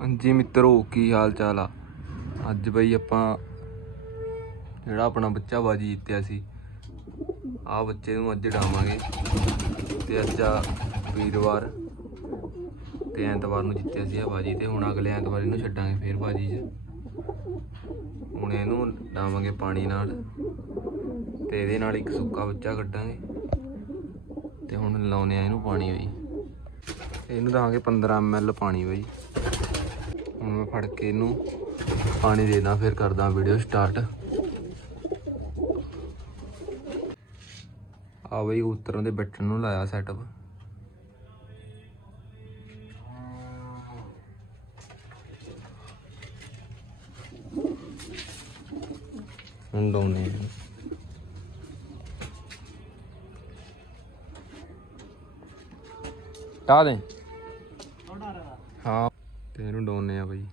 ਹਾਂਜੀ ਮਿੱਤਰੋ, ਕੀ ਹਾਲ ਚਾਲ ਆ? ਅੱਜ ਬਈ ਆਪਾਂ ਜਿਹੜਾ ਆਪਣਾ ਬੱਚਾ ਬਾਜੀ ਜਿੱਤਿਆ ਸੀ ਆ ਬੱਚੇ ਨੂੰ ਅੱਜ ਡਾਵਾਂਗੇ ਤੇ ਅੱਜ ਆ ਵੀਰਵਾਰ ਤੇ ਐਤਵਾਰ ਨੂੰ ਜਿੱਤਿਆ ਸੀ ਆ ਬਾਜੀ ਤੇ ਹੁਣ ਅਗਲੇ ਐਤਵਾਰ ਇਹਨੂੰ ਛੱਡਾਂਗੇ ਫੇਰ ਬਾਜੀ 'ਚ। ਹੁਣ ਇਹਨੂੰ ਡਾਵਾਂਗੇ ਪਾਣੀ ਨਾਲ ਤੇ ਇਹਦੇ ਨਾਲ ਇੱਕ ਸੁੱਕਾ ਬੱਚਾ ਕੱਢਾਂਗੇ ਤੇ ਹੁਣ ਲਾਉਨੇ ਆ ਇਹਨੂੰ ਪਾਣੀ ਬਈ। ਇਹਨੂੰ ਦਾਂਗੇ 15 ml ਪਾਣੀ ਬਈ। ਹੁਣ ਮੈਂ ਫੜ ਕੇ ਇਹਨੂੰ ਪਾਣੀ ਦੇਣਾ ਫਿਰ ਕਰਦਾ ਵੀਡੀਓ ਸਟਾਰਟ ਆ ਬਈ ਉਤਰਨ ਦੇ ਬੈਠਣ ਨੂੰ ਲਾਇਆ ਸੈਟਅਪ ਹੁਣ ਲਾਉਨੇ ਆ। ਦੇ ਹਾਂ ਤੇ ਇਹਨੂੰ ਡਾਉਨੇ ਆ ਬਈ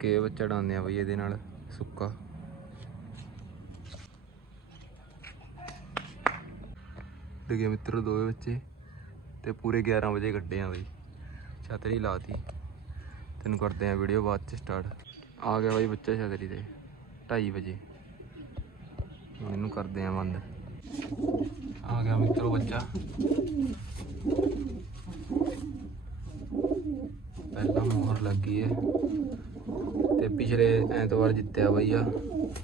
ਕੇ ਬੱਚਾ ਡਾਉਂਦੇ ਆ ਬਈ ਇਹਦੇ ਨਾਲ ਸੁੱਕਾ। ਡਿਗੇ ਮਿੱਤਰ ਦੋਵੇਂ ਬੱਚੇ ਤੇ ਪੂਰੇ 11 ਵਜੇ ਕੱਢੇ ਆ ਬਈ। ਛਤਰੀ ਲਾਤੀ। ਤੈਨੂੰ ਕਰਦੇ ਆ ਵੀਡੀਓ ਬਾਅਦ ਚ ਸਟਾਰਟ ਆ ਗਿਆ ਬਈ ਬੱਚਾ ਛਤਰੀ ਤੇ 2:30 ਵਜੇ। ਹੁਣ ਇਹਨੂੰ ਕਰਦੇ ਆ ਬੰਦ। ਆ ਗਿਆ ਮਿੱਤਰੋ ਬੱਚਾ ਪਹਿਲਾਂ ਮੋਹਰ ਲੱਗੀ ਹੈ ਤੇ ਪਿਛਲੇ ਐਤਵਾਰ ਜਿੱਤਿਆ ਬਈ ਆ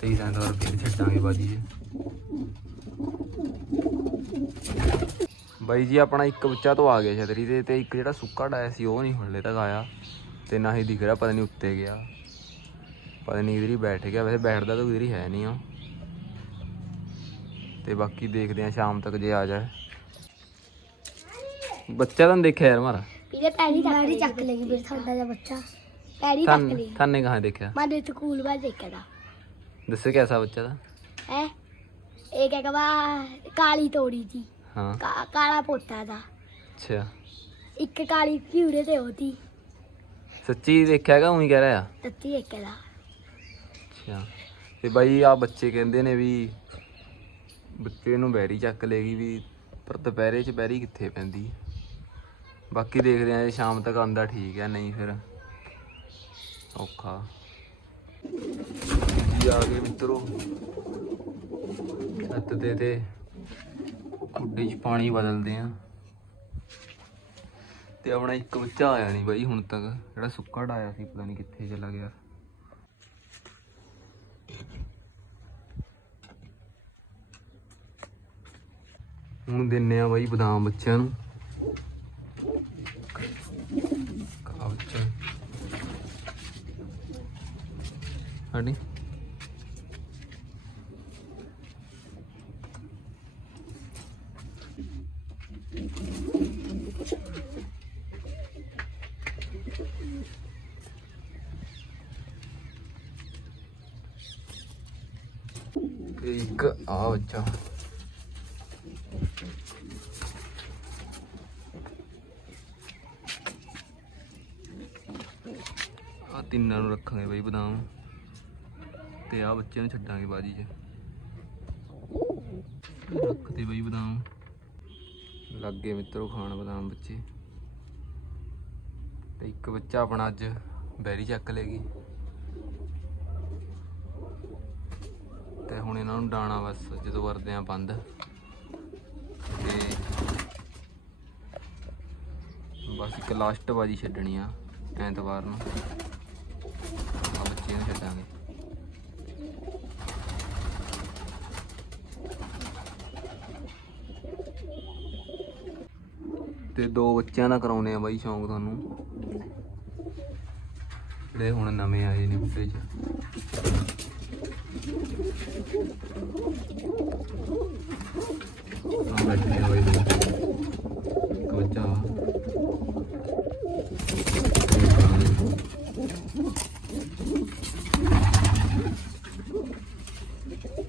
ਤੇ ਇਸ ਐਤਵਾਰ ਫਿਰ ਛੱਡਾਂਗੇ ਬਾਜੀ 'ਚ ਬਾਈ ਜੀ ਆਪਣਾ ਇੱਕ ਬੱਚਾ ਤੋਂ ਆ ਗਿਆ ਛਤਰੀ ਤੇ ਤੇ ਇੱਕ ਜਿਹੜਾ ਸੁੱਕਾ ਡਾਇਆ ਸੀ ਉਹ ਨਹੀਂ ਹਲੇ ਤੱਕ ਆਇਆ ਤੇ ਨਾ ਹੀ ਦਿਖ ਰਿਹਾ ਪਤਾ ਨਹੀਂ ਉੱਤੇ ਗਿਆ। ਪਤਾ ਨਹੀਂ ਇਧਰ ਹੀ ਬੈਠ ਗਿਆ ਵੈਸੇ ਬੈਠਦਾ ਤਾਂ ਇਧਰ ਹੀ ਹੈ ਨਹੀਂ ਉਹ। ਤੇ ਬਾਕੀ ਦੇਖਦੇ ਆ ਸ਼ਾਮ ਤੱਕ ਜੇ ਆ ਜਾਏ। ਬੱਚਾ ਤਾਂ ਦੇਖਿਆ ਯਾਰ ਮਾਰਾ। ਇਹਦੇ ਪੈਰੀ ਚੱਕ ਲਈ ਫਿਰ ਸਾਡਾ ਜਿਹਾ ਬੱਚਾ। ਪੈਰੀ ਚੱਕ ਥਾਨ ਲਈ ਥਾਨੇ ਕਹਾਂ ਦੇਖਿਆ? ਮੈਂ ਦੇ ਸਕੂਲ ਬਾਅਦ ਦੇਖਿਆ ਦਾ ਦੱਸੇ ਕਿਹਦਾ ਬੱਚਾ ਦਾ? ਹੈ? ਇਹ ਕਹਿ ਕਹਾ ਕਾਲੀ ਤੋੜੀ ਹਾਂ। ਕਾ- ਕਾਲਾ ਪੋਤਾ ਦਾ। ਅੱਛਾ। ਇੱਕ ਕਾਲੀ ਘੀੜੇ ਤੇ ਉਹਦੀ। ਸੱਚੀ ਦੇਖਿਆਗਾ ਉਹੀ ਕਹਿ ਰਿਹਾ? ਤੱਤੀ ਇੱਕ ਦਾ ਅੱਛਾ। ਤੇ ਬਾਈ ਆ ਬੱਚੇ ਕਹਿੰਦੇ ਨੇ ਵੀ ਬੱਚੇ ਨੂੰ ਬੈਰੀ ਚੱਕ ਲੇਗੀ ਵੀ ਪਰ ਦੁਪਹਿਰੇ ਚ ਬੈਰੀ ਕਿੱਥੇ ਪੈਂਦੀ? ਬਾਕੀ ਦੇਖਦੇ ਆ ਜੇ ਸ਼ਾਮ ਤੱਕ ਆਉਂਦਾ ਠੀਕ ਹੈ ਨਹੀਂ ਫਿਰ। ਔਖਾ। ਜੀ ਆ ਗਏ ਮਿੱਤਰੋ। ਛੱਤ ਤੇ ਤੇ ਕੁੱਡੇ 'ਚ ਪਾਣੀ ਬਦਲਦੇ ਆ। ਤੇ ਆਪਣਾ ਇੱਕ ਬੱਚਾ ਆਇਆ ਨਹੀਂ ਬਾਈ ਹੁਣ ਤੱਕ ਜਿਹੜਾ ਸੁੱਕਾ ਡਾਇਆ ਸੀ ਪਤਾ ਨਹੀਂ ਕਿੱਥੇ ਚਲਾ ਗਿਆ। ਹੁਣ ਦਿੰਨੇ ਆ ਬਾਈ ਬਦਾਮ ਬੱਚਿਆਂ ਨੂੰ ਕਾ ਬੱਚਾ ਹਣੀ ਇੱਕ ਆ ਬੱਚਾ। ਆ ਤਿੰਨਾਂ ਨੂੰ ਰੱਖਾਂਗੇ ਬਈ ਬਦਾਮ। ਤੇ ਆ ਬੱਚਿਆਂ ਨੂੰ ਛੱਡਾਂਗੇ ਬਾਜੀ 'ਚ। ਰੱਖਦੇ ਬਈ ਬਦਾਮ। ਲੱਗੇ ਮਿੱਤਰੋ ਖਾਣ ਬਦਾਮ ਬੱਚੇ। ਤੇ ਇੱਕ ਬੱਚਾ ਆਪਣਾ ਅੱਜ ਬੈਰੀ ਚੱਕ ਲੇਗੀ ਤੇ ਹੁਣ ਇਹਨਾਂ ਨੂੰ ਡਾਣਾ ਬਸ, ਜਦੋਂ ਵਰਦੇ ਆ ਬੰਦ। ਤੇ ਬਸ ਇੱਕ ਲਾਸਟ ਬਾਜੀ ਛੱਡਣੀ ਆ ਐਤਵਾਰ ਨੂੰ। ਆ ਬੱਚੇ ਨੂੰ ਛੱਡਾਂਗੇ। ਤੇ ਦੋ ਬੱਚਿਆਂ ਦਾ ਕਰਾਉਨੇ ਆ ਬਾਈ ਸ਼ੌਂਕ ਤੁਹਾਨੂੰ। ਜਿਹੜੇ ਹੁਣ ਨਵੇਂ ਆਏ ਨੇ ਬੁੱਢੇ ਚ। ਆ ਬੈਠੇ ਆ ਬਾਈ ਇੱਕ ਬੱਚਾ